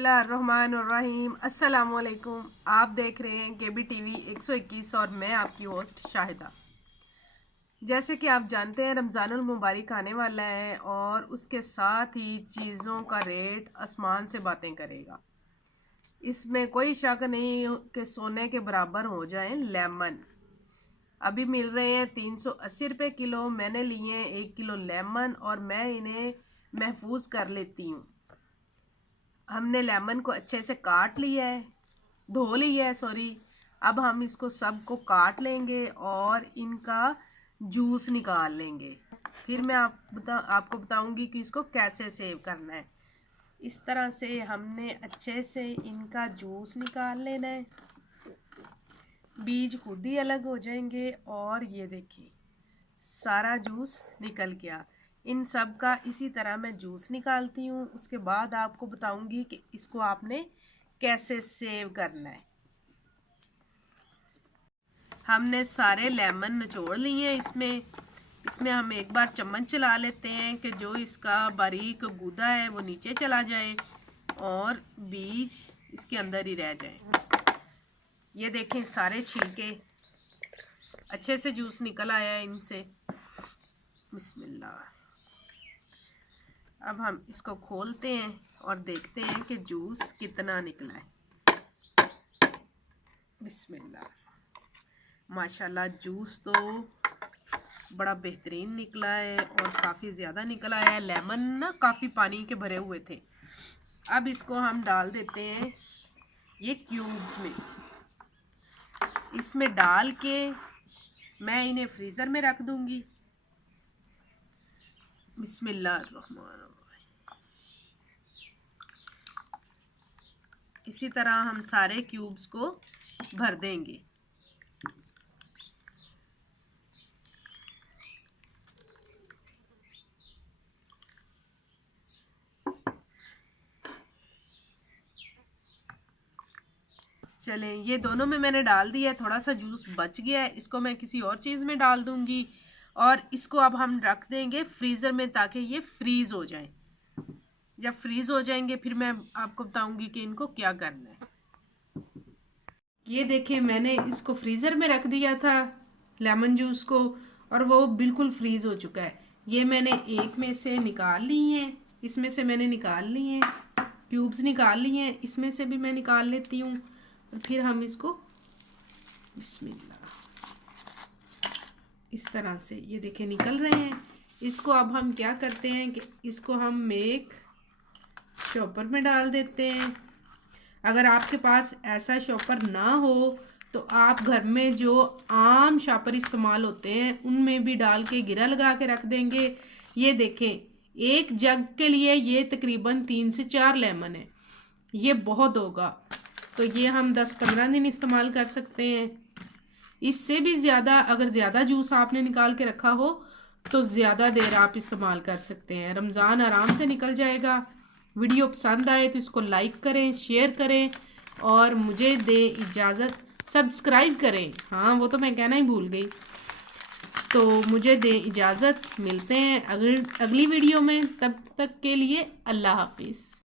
बिस्मिल्लाहिर्रहमानिर्रहीम। अस्सलामुअलैकुम। आप देख रहे हैं केबी टीवी 121 और मैं आपकी होस्ट शाहिदा। जैसे कि आप जानते हैं रमज़ानुल मुबारक आने वाला है और उसके साथ ही चीज़ों का रेट आसमान से बातें करेगा। इसमें कोई शक नहीं कि सोने के बराबर हो जाएं लेमन। अभी मिल रहे हैं 380 रुपये किलो। मैंने लिए हैं 1 किलो लेमन और मैं इन्हें महफूज कर लेती हूँ। हमने लेमन को अच्छे से काट लिया है, धो लिया है सॉरी। अब हम इसको सबको काट लेंगे और इनका जूस निकाल लेंगे। फिर मैं आपको बताऊंगी कि इसको कैसे सेव करना है। इस तरह से हमने अच्छे से इनका जूस निकाल लेना है। बीज खुद ही अलग हो जाएंगे और ये देखिए सारा जूस निकल गया। इन सब का इसी तरह मैं जूस निकालती हूँ। उसके बाद आपको बताऊंगी कि इसको आपने कैसे सेव करना है। हमने सारे लेमन निचोड़ लिए हैं। इसमें हम एक बार चम्मच चला लेते हैं कि जो इसका बारीक गूदा है वो नीचे चला जाए और बीज इसके अंदर ही रह जाए। ये देखें सारे छिलके अच्छे से जूस निकल आया है इनसे। बिस्मिल्लाह। अब हम इसको खोलते हैं और देखते हैं कि जूस कितना निकला है। बिस्मिल्लाह। माशाल्लाह जूस तो बड़ा बेहतरीन निकला है और काफ़ी ज़्यादा निकल आया है। लेमन ना काफ़ी पानी के भरे हुए थे। अब इसको हम डाल देते हैं ये क्यूब्स में। इसमें डाल के मैं इन्हें फ्रीज़र में रख दूंगी। बिस्मिल्लाहिर्रहमानिर्रहीम। इसी तरह हम सारे क्यूब्स को भर देंगे। चलें, ये दोनों में मैंने डाल दिया है। थोड़ा सा जूस बच गया है, इसको मैं किसी और चीज़ में डाल दूंगी और इसको अब हम रख देंगे फ्रीज़र में ताकि ये फ्रीज़ हो जाए। जब फ्रीज़ हो जाएंगे फिर मैं आपको बताऊंगी कि इनको क्या करना है। ये देखें मैंने इसको फ्रीज़र में रख दिया था लेमन जूस को और वो बिल्कुल फ्रीज़ हो चुका है। ये मैंने एक में से निकाल ली हैं, इसमें से मैंने निकाल ली हैं, क्यूब्स निकाल लिए हैं, इसमें से भी मैं निकाल लेती हूँ। और फिर हम इसको बिस्मिल्लाह इस तरह से ये देखें निकल रहे हैं। इसको अब हम क्या करते हैं कि इसको हम एक शॉपर में डाल देते हैं। अगर आपके पास ऐसा शॉपर ना हो तो आप घर में जो आम शॉपर इस्तेमाल होते हैं उनमें भी डाल के गिरा लगा के रख देंगे। ये देखें एक जग के लिए ये तकरीबन 3 से 4 लेमन है। ये बहुत होगा तो ये हम 10-15 दिन इस्तेमाल कर सकते हैं। इससे भी ज़्यादा अगर ज़्यादा जूस आपने निकाल के रखा हो तो ज़्यादा देर आप इस्तेमाल कर सकते हैं। रमज़ान आराम से निकल जाएगा। वीडियो पसंद आए तो इसको लाइक करें, शेयर करें और मुझे दें इजाज़त। सब्सक्राइब करें, हाँ वो तो मैं कहना ही भूल गई। तो मुझे दें इजाज़त। मिलते हैं अगली वीडियो में। तब तक के लिए अल्लाह हाफिज़।